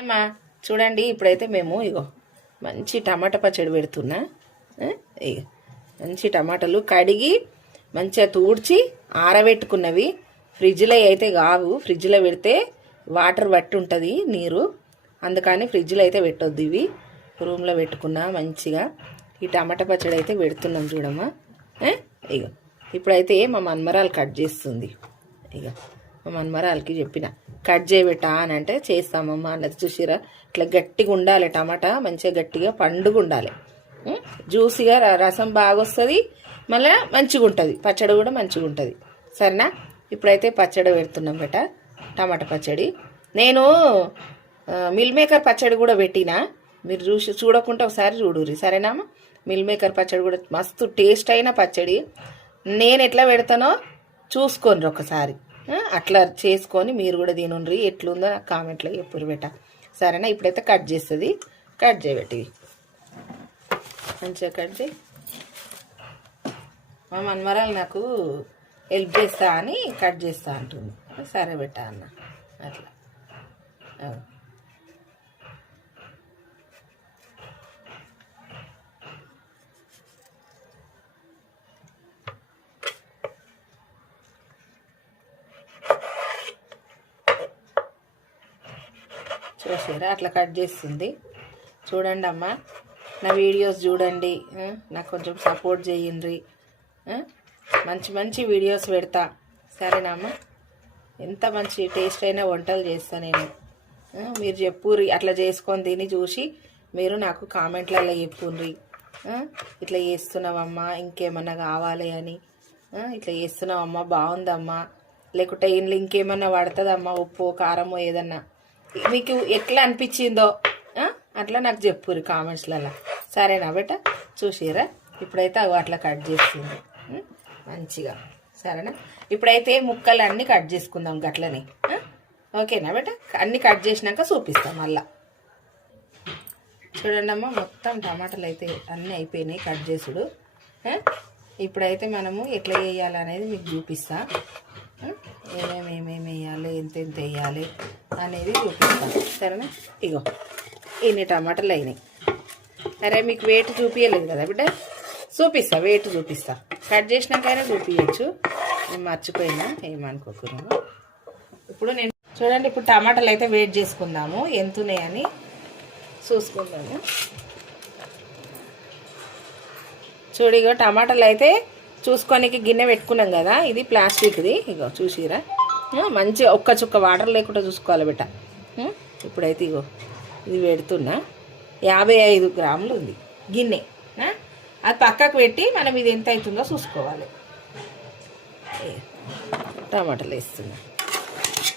అమ్మా చూడండి, ఇప్పుడైతే మేము ఇగో మంచి టమాటా పచ్చడి పెడుతున్నా. ఇగో మంచి టమాటాలు కడిగి మంచిగా తూడ్చి ఆరబెట్టుకున్నవి. ఫ్రిడ్జ్లో అయితే కావు, ఫ్రిడ్జ్లో పెడితే వాటర్ పట్టి ఉంటుంది నీరు, అందుకని ఫ్రిడ్జ్లో అయితే పెట్టొద్దు. ఇవి రూమ్లో పెట్టుకున్నా మంచిగా. ఈ టమాటా పచ్చడి అయితే పెడుతున్నాం చూడమ్మా. ఇగో ఇప్పుడైతే మా మన్మరాలు కట్ చేస్తుంది. ఇక మా మన్మరాలకి చెప్పిన కట్ చేయబెట్టా అని అంటే చేస్తామమ్మా అన్నది. చూసిరా ఇట్లా గట్టిగా ఉండాలి టమాటా, మంచిగా గట్టిగా పండుగ ఉండాలి, జ్యూసీగా రసం బాగా వస్తుంది, మళ్ళీ మంచిగా ఉంటుంది పచ్చడి కూడా మంచిగా ఉంటుంది. సరేనా? ఇప్పుడైతే పచ్చడి పెడుతున్నాం బెట, టమాటా పచ్చడి. నేను మిల్ మేకర్ పచ్చడి కూడా పెట్టినా, మీరు చూడకుండా ఒకసారి చూడుర్రి సరేనామా. మిల్ మేకర్ పచ్చడి కూడా మస్తు టేస్ట్ అయిన పచ్చడి. నేను ఎట్లా పెడతానో చూసుకోండి ఒకసారి, అట్లా చేసుకొని మీరు కూడా తినుండ్రి. ఎట్లుందో నాకు కామెంట్లో ఎప్పుడు బెట సరేనా? ఇప్పుడైతే కట్ చేస్తుంది, కట్ చేయబెట్టి మంచిగా కట్ చేయి. మా మన్మరాలు నాకు హెల్ప్ చేస్తా అని కట్ చేస్తా అంటుంది. సరే బెట్ట అన్న అట్లా. చూసారా అట్లా కట్ చేస్తుంది. చూడండి అమ్మ, నా వీడియోస్ చూడండి, నాకు కొంచెం సపోర్ట్ చేయండి. మంచి మంచి వీడియోస్ పెడతా సరేనా అమ్మ? ఎంత మంచి టేస్ట్ అయిన వంటలు చేస్తా నేను. మీరు చెప్పుర్రి, అట్లా చేసుకొని తిని చూసి మీరు నాకు కామెంట్లలో చెప్పుర్రి. ఇట్లా చేస్తున్నావమ్మా, ఇంకేమన్నా కావాలి అని, ఇట్లా చేస్తున్నావమ్మా బాగుందమ్మా, లేకుంటే ఇంట్లో ఇంకేమన్నా పడుతుందమ్మా, ఉప్పు కారమో ఏదన్నా మీకు ఎట్లా అనిపించిందో అట్లా నాకు చెప్పుర్రి కామెంట్స్లలో సరేనా బెట? చూసిరా ఇప్పుడైతే అవి అట్లా కట్ చేస్తుంది మంచిగా. సరేనా? ఇప్పుడైతే ముక్కలు అన్నీ కట్ చేసుకుందాం గట్లని. ఓకేనా బెట? అన్నీ కట్ చేసినాక చూపిస్తాం మళ్ళా. చూడండి అమ్మ, మొత్తం టమాటాలు అయితే అన్నీ అయిపోయినాయి కట్ చేసుడు. ఇప్పుడైతే మనము ఎట్లా వేయాలనేది మీకు చూపిస్తా. ఏమేమి వేయాలి, ఎంత వేయాలి అనేది చూపిస్తాను సరేనా? ఇగో ఇన్ని టమాటాలు అయినాయి. అరే మీకు వెయిట్ చూపించలేదు కదా బిడ్డ, చూపిస్తా, వెయిట్ చూపిస్తా. కట్ చేసినాకైనా చూపించచ్చు, నేను మర్చిపోయినా, ఏమనుకోకున్నాను. ఇప్పుడు నేను చూడండి, ఇప్పుడు టమాటాలు అయితే వెయిట్ చేసుకుందాము, ఎంత ఉన్నాయని చూసుకుందాము. చూడిగో టమాటాలు అయితే చూసుకోనికి గిన్నె పెట్టుకున్నాం కదా, ఇది ప్లాస్టిక్ది. ఇగో చూసిరా మంచి ఒక్క చుక్క వాటర్ లేకుండా చూసుకోవాలి బిడ్డ. ఇప్పుడైతే ఇగో ఇది పెడుతున్నా, 55 గ్రాములు ఉంది గిన్నె. అది పక్కకు పెట్టి మనం ఇది ఎంత అవుతుందో చూసుకోవాలి. టమాటాలు వేస్తున్నా,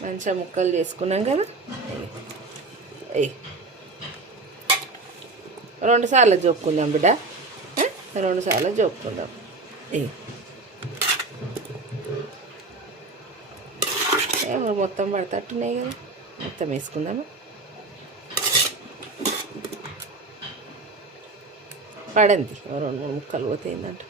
మంచిగా ముక్కలు చేసుకున్నాం కదా. 2 సార్లు జోపుకుందాం బిడ్డ, 2 సార్లు జోపుకుందాం. మొత్తం పడతట్టున్నాయి కదా, మొత్తం వేసుకుందాము. పడండి 2-3 ముక్కలు పోతే ఏంటంటే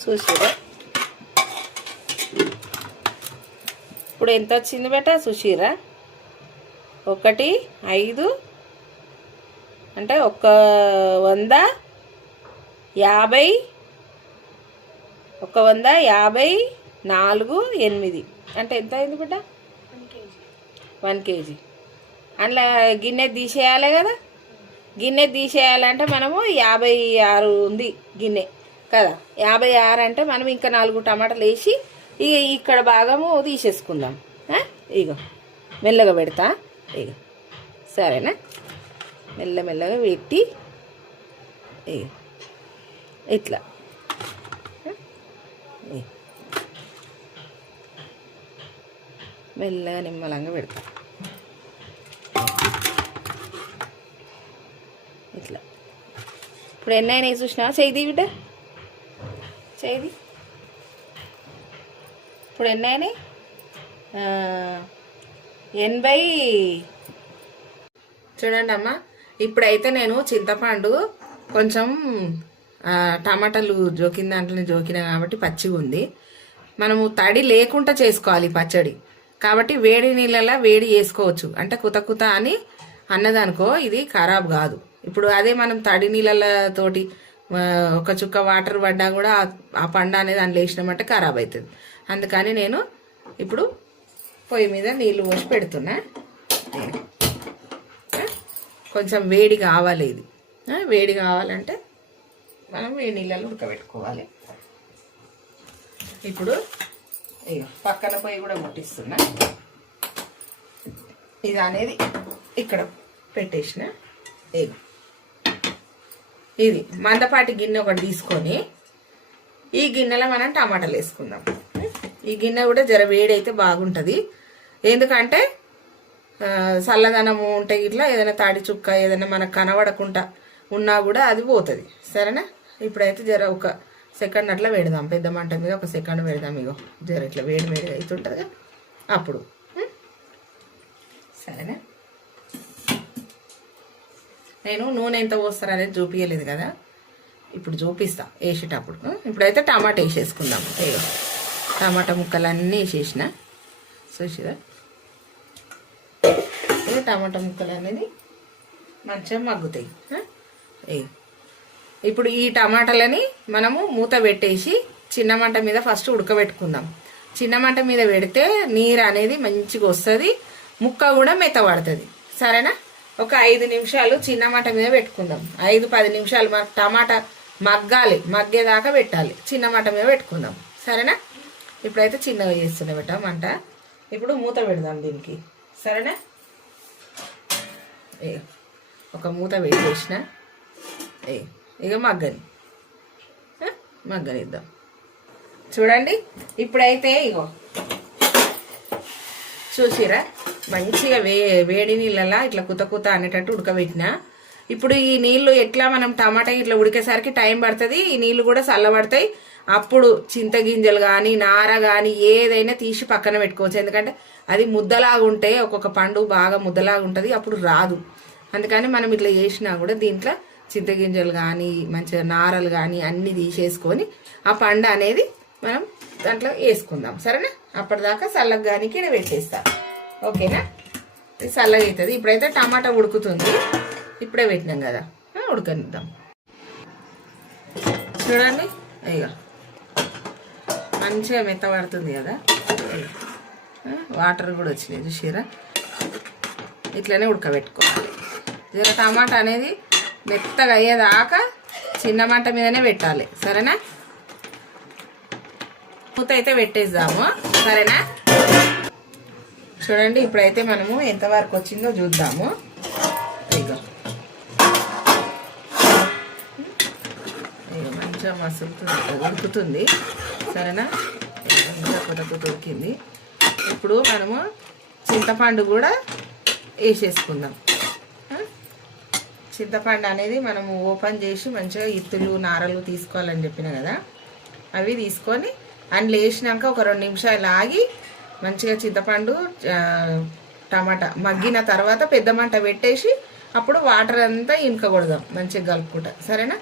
చూసిరా ఇప్పుడు ఎంత వచ్చింది బేట? చూసిరా 1, 5 అంటే 150, 154, 8 అంటే ఎంత అయింది బిడ్డ? 1 కేజీ. అందులో గిన్నె తీసేయాలి కదా, గిన్నె తీసేయాలంటే మనము 56 ఉంది గిన్నె కదా. 56 అంటే మనం ఇంకా 4 టమాటాలు వేసి ఇక్కడ భాగము తీసేసుకుందాం. ఇగో మెల్లగా పెడతా, ఇగో సరేనా? మెల్లమెల్లగా పెట్టి ఇట్లా మెల్లగా నిమ్మలంగా పెడతా ఇట్లా. ఇప్పుడు ఎన్నైనా చూసినా చేయి బిడ్డ, చేయి. ఇప్పుడు ఎన్నైనా 80. చూడండి అమ్మ, ఇప్పుడైతే నేను చింతపండు కొంచెం టమాటాలు జోకిన దాంట్లోనే జోకినా కాబట్టి పచ్చిగా ఉంది. మనము తడి లేకుండా చేసుకోవాలి పచ్చడి కాబట్టి వేడి నీళ్ళలా వేడి చేసుకోవచ్చు. అంటే కుత అని అన్నదనుకో ఇది ఖరాబ్ కాదు. ఇప్పుడు అదే మనం తడి నీళ్ళతోటి ఒక చుక్క వాటర్ పడ్డా కూడా ఆ పండ అనేది దాన్ని వేసినామంటే ఖరాబ్ అవుతుంది. అందుకని నేను ఇప్పుడు పొయ్యి మీద నీళ్ళు పోసి పెడుతున్నా. కొంచెం వేడి కావాలి. ఇది వేడి కావాలంటే మనం వేడి నీళ్ళలో ఉడకబెట్టుకోవాలి. ఇప్పుడు పక్కన పొయ్యి కూడా ముట్టిస్తున్నా. ఇది అనేది ఇక్కడ పెట్టేసిన. ఇది మందపాటి గిన్నె ఒకటి తీసుకొని ఈ గిన్నెలో మనం టమాటాలు వేసుకుందాం. ఈ గిన్నె కూడా జర వేడి అయితే బాగుంటుంది. ఎందుకంటే చల్లదనము ఉంటే ఇట్లా ఏదైనా తాడి చుక్క ఏదైనా మనకు కనబడకుండా ఉన్నా కూడా అది పోతుంది. సరేనా? ఇప్పుడైతే జర ఒక సెకండ్ అట్లా పెడదాం. పెద్ద మంట మీద ఒక సెకండ్ పెడదాం. ఇగో జర ఇట్లా వేడి వేడి అవుతుంటుంది అప్పుడు. సరేనా? నేను నూనె ఎంత పోస్తారు అనేది చూపించలేదు కదా, ఇప్పుడు చూపిస్తా వేసేటప్పుడు. ఇప్పుడైతే టమాటా వేసేసుకుందాం. అయ్యో టమాటా ముక్కలన్నీ వేసేసిన. చూసిరా ఇది టమాటా ముక్కలు అనేది మంచిగా మగ్గుతాయి. ఇప్పుడు ఈ టమాటాలని మనము మూత పెట్టేసి చిన్న మంట మీద ఫస్ట్ ఉడకబెట్టుకుందాం. చిన్న మంట మీద పెడితే నీరు అనేది మంచిగా వస్తుంది, ముక్క కూడా మెత్తబడుతుంది. సరేనా? ఒక 5 నిమిషాలు చిన్న మంట మీద పెట్టుకుందాం. 5-10 నిమిషాలు మనకు టమాటా మగ్గాలి, మగ్గేదాకా పెట్టాలి. చిన్న మంట మీద పెట్టుకుందాం. సరేనా? ఇప్పుడైతే చిన్నగా చేస్తున్నా పెట్టాం మంట. ఇప్పుడు మూత పెడదాం దీనికి. సరేనా? ఒక మూత పెట్టేసిన. ఇక మగ్గనిద్దాం. చూడండి ఇప్పుడైతే ఇగో చూసిరా మంచిగా వేడి నీళ్ళలా ఇట్లా కుత అనేటట్టు ఉడకబెట్టిన. ఇప్పుడు ఈ నీళ్లు ఎట్లా మనం టమాటా ఇట్లా ఉడికేసరికి టైం పడుతుంది. ఈ నీళ్లు కూడా చల్లబడతాయి. అప్పుడు చింతగింజలు కానీ నార కానీ ఏదైనా తీసి పక్కన పెట్టుకోవచ్చు. ఎందుకంటే అది ముద్దలాగా ఉంటే ఒక్కొక్క పండు బాగా ముద్దలాగా ఉంటుంది, అప్పుడు రాదు. అందుకని మనం ఇట్లా చేసినా కూడా దీంట్లో చింతగింజలు కానీ మంచిగా నారలు కానీ అన్నీ తీసేసుకొని ఆ పండు అనేది మనం దాంట్లో వేసుకుందాం. సరేనా? అప్పటిదాకా చల్లగా కానీ కింద పెట్టేస్తా. ఓకేనా? ఇది చల్లగా అవుతుంది. ఇప్పుడైతే టమాటా ఉడుకుతుంది. ఇప్పుడే పెట్టినాం కదా, ఉడకనిద్దాం. చూడండి ఇక మంచిగా మెత్తబడుతుంది కదా, వాటర్ కూడా వచ్చినాయి చూసిరా. ఇట్లనే ఉడకబెట్టుకోవాలి. జర టమాటా అనేది మెత్తగా అయ్యేదాకా చిన్న మంట మీదనే పెట్టాలి. సరేనా? మూత అయితే పెట్టేద్దాము. సరేనా? చూడండి ఇప్పుడైతే మనము ఎంతవరకు వచ్చిందో చూద్దాము. ఇగో మంచిగా మసులుతుంది, ఉడుకుతుంది. సరేనా? ఇంకా కొద్ది ఉడికింది. ఇప్పుడు మనము చింతపండు కూడా వేసేసుకుందాం. చింతపండు అనేది మనము ఓపెన్ చేసి మంచిగా ఇత్తులు నారలు తీసుకోవాలని చెప్పిన కదా, అవి తీసుకొని అందులో వేసినాక ఒక 2 నిమిషాలు ఆగి మంచిగా చింతపండు టమాటా మగ్గిన తర్వాత పెద్ద మంట పెట్టేసి అప్పుడు వాటర్ అంతా ఇంకకూడదాం మంచిగా కలుపుకుంటా. సరేనా?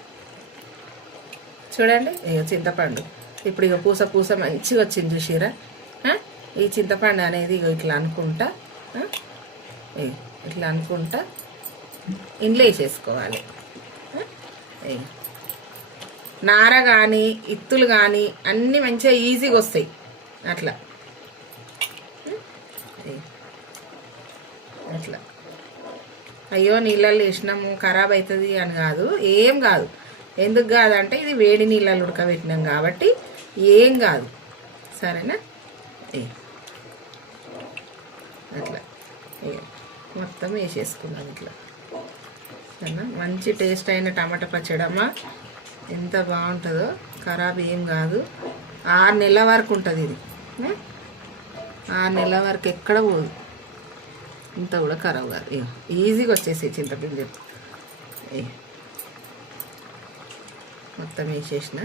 చూడండి చింతపండు ఇప్పుడు ఇక పూస మంచిగా వచ్చింది చూసిరా. ఈ చింతపండు అనేది ఇట్లా అనుకుంటా ఇంట్లో వేసేసుకోవాలి. నార కానీ ఇత్తులు కానీ అన్నీ మంచిగా ఈజీగా వస్తాయి. అట్లా అయ్యో నీళ్ళల్లో వేసినాము ఖరాబ్ అవుతుంది అని కాదు, ఏం కాదు. ఎందుకు కాదంటే ఇది వేడి నీళ్ళల్లో ఉడకబెట్టినాం కాబట్టి ఏం కాదు. సరేనా? అట్లా మొత్తం వేసేసుకున్నాం ఇట్లా. సరేనా? మంచి టేస్ట్ అయిన టమాటా పచ్చడమ్మా, ఎంత బాగుంటుందో, ఖరాబ్ ఏం కాదు. 6 నెలల వరకు ఉంటుంది ఇది. 6 నెలల వరకు ఎక్కడ పోదు, ఇంత కూడా ఖరాబ్ కాదు. ఈజీగా వచ్చేసి చింతపిండి మొత్తం వేసేసిన.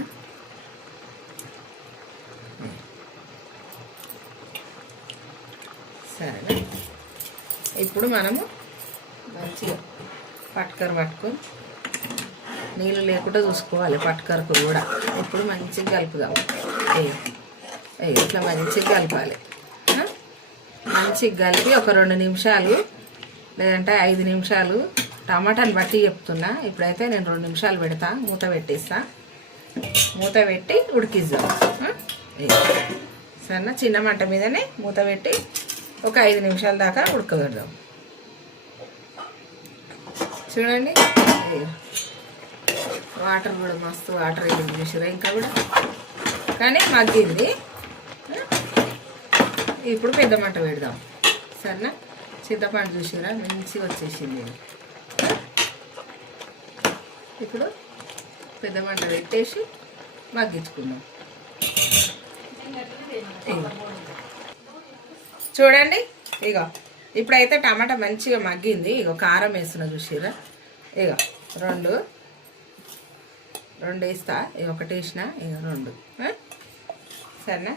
సరేనా? ఇప్పుడు మనము మంచిగా పట్టుకొని నీళ్ళు లేకుండా చూసుకోవాలి పట్టుకరకు కూడా. ఇప్పుడు మంచిగా కలుపుదాం. ఇట్లా మంచిగా కలపాలి. మంచిగా కలిపి ఒక 2 నిమిషాలు లేదంటే 5 నిమిషాలు, టమాటాని బట్టి చెప్తున్నా. ఇప్పుడైతే నేను 2 నిమిషాలు పెడతా, మూత పెట్టేస్తా. మూత పెట్టి ఉడికిద్దాం. సరేనా, చిన్న మంట మీదనే మూత పెట్టి ఒక 5 నిమిషాల దాకా ఉడకబెడదాం. చూడండి, వాటర్ కూడా మస్తు వాటర్ వేయండి చూసారా, ఇంకా కూడా కానీ మగ్గింది. ఇప్పుడు పెద్ద మంట పెడదాం. సరేనా, చింతపండు చూసారా మంచిగా వచ్చేసింది. ఇప్పుడు పెద్ద మంట పెట్టేసి మగ్గించుకుందాం. చూడండి, ఇగో ఇప్పుడైతే టమాటా మంచిగా మగ్గింది. ఇగో కారం వేస్తున్నా చూసారా. ఇగో రెండు వేస్తా. ఇక ఒకటి వేసిన, ఇక 2. సరేనా,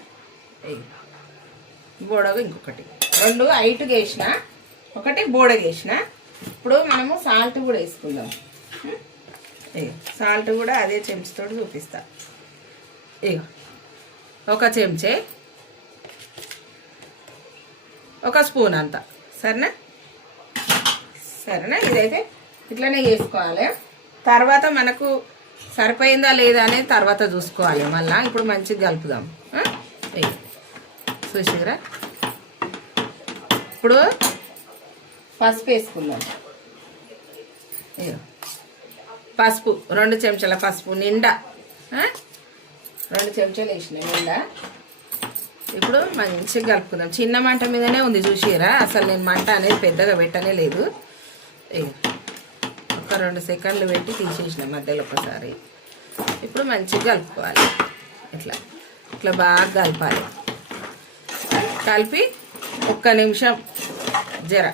బోడగా ఇంకొకటి 2 ఐటుగా వేసిన, ఒకటి బోడగా వేసిన. ఇప్పుడు మనము సాల్ట్ కూడా వేసుకుందాం. సాల్ట్ కూడా అదే చెంచాతో చూపిస్తా. ఇక 1 చెంచే, 1 స్పూన్ అంతా. సరేనా, ఇదైతే ఇట్లనే చేసుకోవాలి. తర్వాత మనకు సరిపోయిందా లేదా అనేది తర్వాత చూసుకోవాలి మళ్ళా. ఇప్పుడు మంచిగా కలుపుదాం. చూసిరా, ఇప్పుడు పసుపు వేసుకుందాం. పసుపు 2 చెంచాల పసుపు నిండా, 2 చెంచాలు వేసిన నిండా. ఇప్పుడు మంచిగా కలుపుకుందాం. చిన్న మంట మీదనే ఉంది చూసిరా, అసలు నేను మంట అనేది పెద్దగా పెట్టనే లేదు. ఒక 2 సెకండ్లు పెట్టి తీసేసిన మధ్యలో ఒకసారి. ఇప్పుడు మంచిగా కలుపుకోవాలి. ఇట్లా బాగా కలపాలి. కలిపి 1 నిమిషం జర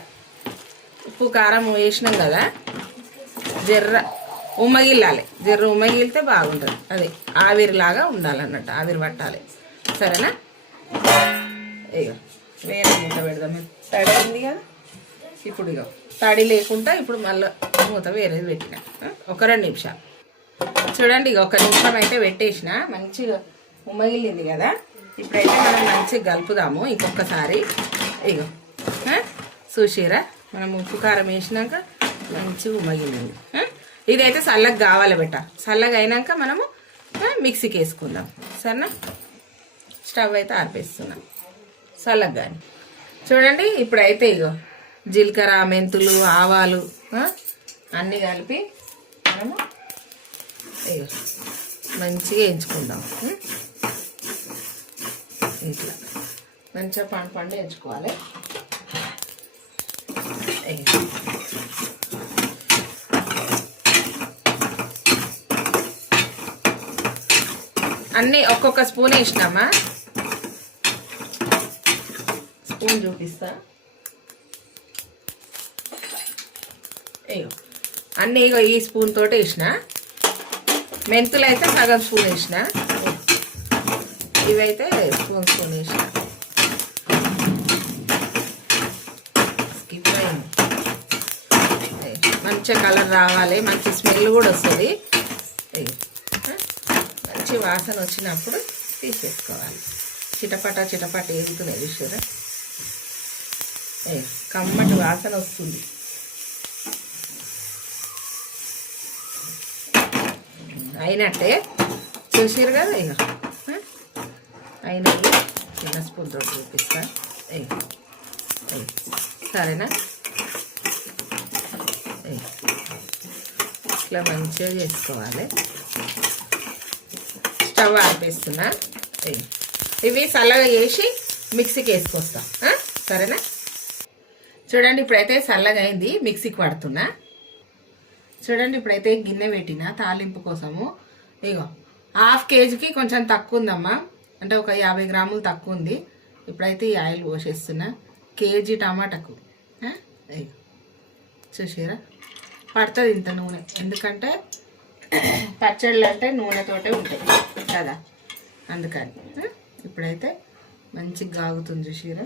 ఉప్పు కారం వేసినాం కదా, జర్ర ఉమ్మగిల్లాలి. ఉమ్మగిలితే బాగుంటుంది. అది ఆవిరిలాగా ఉండాలన్నట్టు, ఆవిరి పట్టాలి. సరేనా, ఇక వేరే మూత పెడదాం. తడి అయింది కదా, ఇప్పుడు ఇక తడి లేకుండా ఇప్పుడు మళ్ళీ మూత వేరేది పెట్టిన ఒక 2 నిమిషాలు. చూడండి, ఇక 1 నిమిషం అయితే పెట్టేసిన, మంచిగా ఉమ్మగిల్లింది కదా. ఇప్పుడైతే మనం మంచిగా కలుపుదాము ఇంకొకసారి. ఇక చూసిరా, మనం ఉప్పు కారం వేసినాక మంచిగా ఉమ్మగిల్లింది. ఇదైతే చల్లగా కావాలి బెట్ట. చల్లగా అయినాక మనము మిక్సీకి వేసుకుందాం. సరేనా, స్టవ్ అయితే ఆర్పేస్తున్నాం చల్లగా కానీ. చూడండి, ఇప్పుడైతే ఇగో జీలకర్ర, మెంతులు, ఆవాలు అన్నీ కలిపి మనము ఇగో మంచిగా వేయించుకుందాం. ఇట్లా మంచిగా పండు వేయించుకోవాలి. అన్నీ ఒక్కొక్క స్పూన్ వేసినామా, స్పూన్ చూపిస్తా. అన్నీ ఇగో ఈ స్పూన్ తోటి వేసిన. మెంతులు అయితే సగం స్పూన్ వేసిన, ఇవైతే స్పూన్ వేసిన. స్కిప్ అయింది. మంచిగా కలర్ రావాలి, మంచి స్మెల్ కూడా వస్తుంది. మంచి వాసన వచ్చినప్పుడు తీసేసుకోవాలి. చిటపట ఎగుతున్నాయి చూసారా, కమ్మటి వాసన వస్తుంది. అయినట్టే చూసారు కదా. ఇక అయినవి చిన్న స్పూన్ తోటి చూపిస్తా. సరేనా, ఇట్లా మంచిగా చేసుకోవాలి. స్టవ్ ఆర్పేస్తున్నా. ఇవి చల్లగా చేసి మిక్సీకి వేసుకొస్తా. సరేనా, చూడండి, ఇప్పుడైతే చల్లగా అయింది, మిక్సీకి పడుతున్నా. చూడండి, ఇప్పుడైతే గిన్నె పెట్టిన తాలింపు కోసము. ఇగో 1/2 కేజీకి కొంచెం తక్కువ ఉందమ్మా, అంటే ఒక 50 గ్రాములు తక్కువ ఉంది. ఇప్పుడైతే ఈ ఆయిల్ పోసేస్తున్నా కేజీ టమాటాకు. చూసారా, పడుతుంది ఇంత నూనె, ఎందుకంటే పచ్చళ్ళు అంటే నూనెతోటే ఉంటాయి కదా, అందుకని. ఇప్పుడైతే మంచిగా గాగుతుంది చూసారా.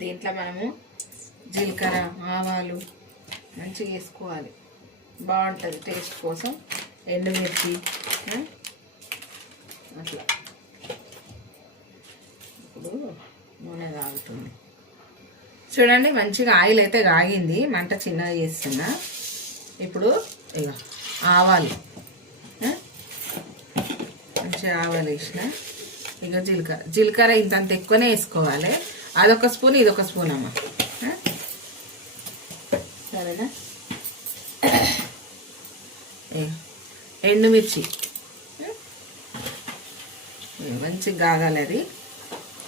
దీంట్లో మనము జీలకర్ర, ఆవాలు మంచిగా వేసుకోవాలి. బాగుంటుంది టేస్ట్ కోసం. ఎండుమిర్చి అట్లా. ఇప్పుడు నూనె కాగుతుంది చూడండి. మంచిగా ఆయిల్ అయితే కాగింది. మంట చిన్నగా చేస్తున్నా. ఇప్పుడు ఇక ఆవాలు, మంచిగా ఆవాలు వేసిన. ఇక జీలకర్ర ఇంతంత ఎక్కువనే వేసుకోవాలి. అదొక స్పూన్, ఇదొక స్పూన్ అమ్మ. సరేనా? ఎండుమిర్చి మంచిగా కాగాలి అది.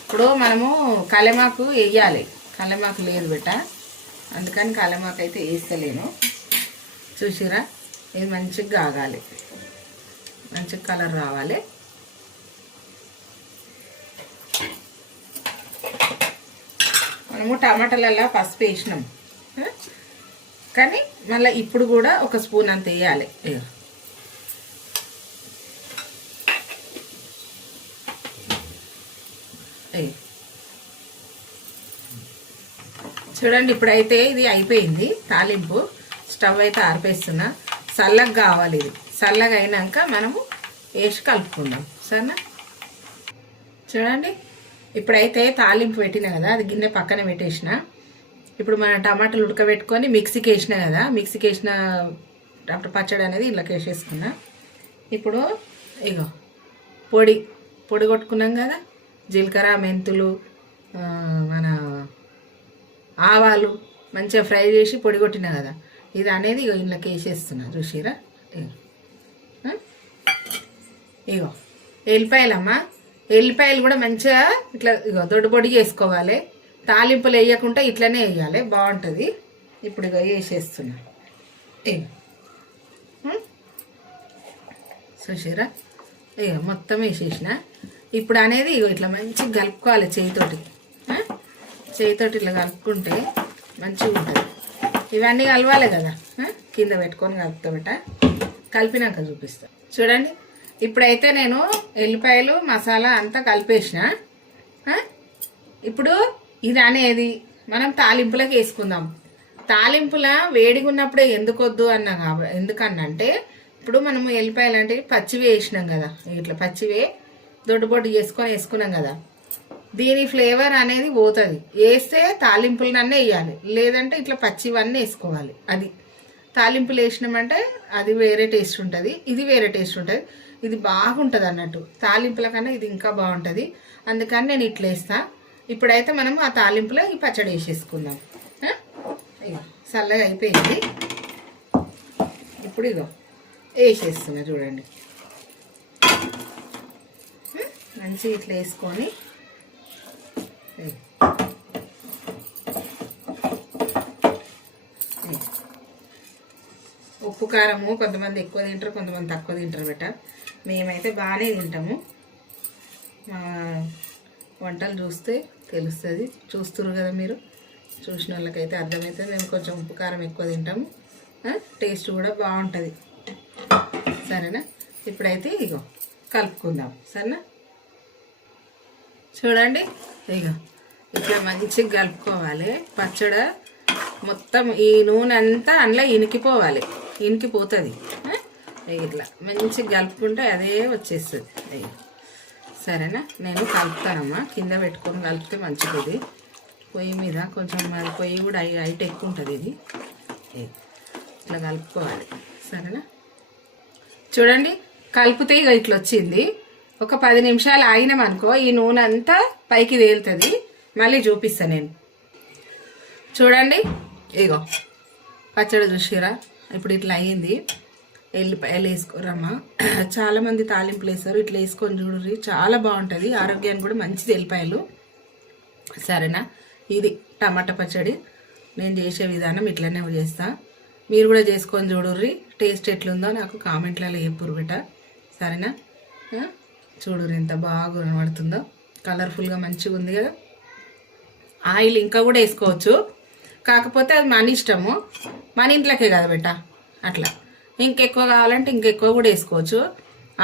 ఇప్పుడు మనము కలెమాకు వేయాలి. కలెమాకు లేదు బెట్ట, అందుకని కలెమాకు అయితే వేస్తలేను. చూసిరా, ఇది మంచిగా కాగాలి, మంచిగా కలర్ రావాలి. మనము టమాటాలలో పసుపు వేసినాం కానీ మళ్ళీ ఇప్పుడు కూడా ఒక స్పూన్ అంత వేయాలి. చూడండి, ఇప్పుడైతే ఇది అయిపోయింది తాలింపు. స్టవ్ అయితే ఆర్పేస్తున్నా. చల్లగా కావాలి ఇది. చల్లగా అయినాక మనము వేసి కలుపుకుందాం. సరేనా? చూడండి, ఇప్పుడైతే తాలింపు పెట్టినా కదా, అది గిన్నె పక్కన పెట్టేసిన. ఇప్పుడు మన టమాటాలు ఉడకబెట్టుకొని మిక్సీకి వేసిన కదా, మిక్సీకి వేసిన టమాటా పచ్చడి అనేది ఇంట్లోకి వేసేసుకున్నా. ఇప్పుడు ఇగో పొడి కొట్టుకున్నాం కదా, జీలకర్ర, మెంతులు, మన ఆవాలు మంచిగా ఫ్రై చేసి పొడి కొట్టినా కదా, ఇది అనేది ఇగో ఇంట్లోకి వేసేస్తున్నా. చూసిరా? ఇగో ఎల్లిపాయలమ్మా. ఎల్లిపాయలు కూడా మంచిగా ఇట్లా ఇగో దొడ్డు పొడి చేసుకోవాలి. తాలింపులు వేయకుండా ఇట్లనే వేయాలి, బాగుంటుంది. ఇప్పుడు ఇగో వేసేస్తున్నా. చూసిరా? ఇక మొత్తం వేసేసిన. ఇప్పుడు అనేది ఇగో ఇట్లా మంచిగా కలుపుకోవాలి చేయితోటి. చేయితోటి ఇట్లా కలుపుకుంటే మంచిగా ఉంటుంది. ఇవన్నీ కలవాలి కదా, కింద పెట్టుకొని కలుపుతాబెట్ట. కలిపినాక చూపిస్తా. చూడండి, ఇప్పుడైతే నేను ఎల్లిపాయలు మసాలా అంతా కలిపేసిన. ఇప్పుడు ఇది అనేది మనం తాలింపులకు వేసుకుందాం. తాలింపుల వేడిగా ఉన్నప్పుడే ఎందుకొద్దు ఎందుకన్నంటే, ఇప్పుడు మనము ఎల్లిపాయలు అంటే పచ్చివి వేసినాం కదా, ఇట్లా పచ్చివే దొడ్డుబొడ్డు వేసుకున్నాం కదా, దీని ఫ్లేవర్ అనేది పోతుంది. వేస్తే తాలింపులనన్నీ వేయాలి, లేదంటే ఇట్లా పచ్చివన్నీ వేసుకోవాలి. అది తాలింపులు వేసినామంటే అది వేరే టేస్ట్ ఉంటుంది, ఇది వేరే టేస్ట్ ఉంటుంది. ఇది బాగుంటుంది అన్నట్టు. తాలింపుల కన్నా ఇది ఇంకా బాగుంటుంది, అందుకని నేను ఇట్లా వేస్తా. ఇప్పుడైతే మనం ఆ తాలింపులో ఈ పచ్చడి వేసేసుకుందాం. ఇగో చల్లగా అయిపోయింది. ఇప్పుడు ఇగో వేసేస్తున్నా. చూడండి, మంచిగా ఇట్లా వేసుకొని ఉప్పు కారము కొంతమంది ఎక్కువ తింటారు, కొంతమంది తక్కువ తింటారు బెట్ట. మేమైతే బాగానే తింటాము. మా వంటలు చూస్తే తెలుస్తుంది. చూస్తున్నారు కదా మీరు, చూసిన వాళ్ళకైతే అర్థమవుతుంది. మేము కొంచెం ఉప్పు కారం ఎక్కువ తింటాము, టేస్ట్ కూడా బాగుంటుంది. సరేనా? ఇప్పుడైతే ఇగో కలుపుకుందాం. సరేనా? చూడండి, ఇగో ఇట్లా మంచిగా కలుపుకోవాలి. పచ్చడి మొత్తం ఈ నూనె అంతా అందులో ఇనికిపోతుంది. ఇట్లా మంచిగా కలుపుకుంటే అదే వచ్చేస్తుంది. సరేనా? నేను కలుపుతానమ్మా. కింద పెట్టుకొని కలిపితే మంచిది. పొయ్యి మీద కొంచెం పొయ్యి కూడా హైట్ ఎక్కువ ఉంటుంది. ఇది ఇట్లా కలుపుకోవాలి. సరేనా? చూడండి, కలిపితే ఇక ఇట్లా వచ్చింది. ఒక 10 నిమిషాలు ఆగినామనుకో ఈ నూనె అంతా పైకి తేలుతుంది. మళ్ళీ చూపిస్తాను నేను. చూడండి, ఇగో పచ్చడి చూసిరా? ఇప్పుడు ఇట్లా అయ్యింది. ఎల్లిపాయలు వేసుకోరమ్మా. చాలామంది తాలింపులు వేస్తారు, ఇట్లా వేసుకొని చూడరు, చాలా బాగుంటుంది. ఆరోగ్యానికి కూడా మంచిది ఎల్లిపాయలు. సరేనా? ఇది టమాటా పచ్చడి. నేను చేసే విధానం ఇట్లనే చేస్తా. మీరు కూడా చేసుకొని చూడుర్రి. టేస్ట్ ఎట్లుందో నాకు కామెంట్లలో చెప్పురు బిడ్డ. సరేనా? చూడుర్రి ఎంత బాగా కనబడుతుందో. కలర్ఫుల్గా మంచిగా ఉంది కదా. ఆయిల్ ఇంకా కూడా వేసుకోవచ్చు, కాకపోతే అది మన ఇష్టము. మన ఇంట్లోకే కదా బిడ్డ. అట్లా ఇంకెక్కువ కావాలంటే ఇంకెక్కువ కూడా వేసుకోవచ్చు.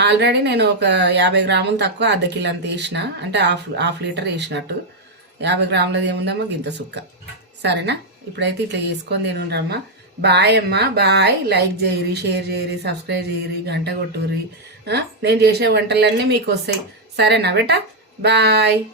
ఆల్రెడీ నేను ఒక 50 గ్రాములు తక్కువ అర్ధ కిలో అంత వేసిన, అంటే హాఫ్ లీటర్ వేసినట్టు. 50 గ్రాములది ఏముందమ్మా గింత సుక్క. సరేనా? ఇప్పుడైతే ఇట్లా చేసుకొని తినుండ్రమ్మా. బాయ్ అమ్మా, బాయ్. లైక్ చేయరి, షేర్ చేయరి, సబ్స్క్రైబ్ చేయరి, గంట కొట్టుర్రి. నేను చేసే వంటలన్నీ మీకు వస్తాయి. సరేనా బేటా? బాయ్.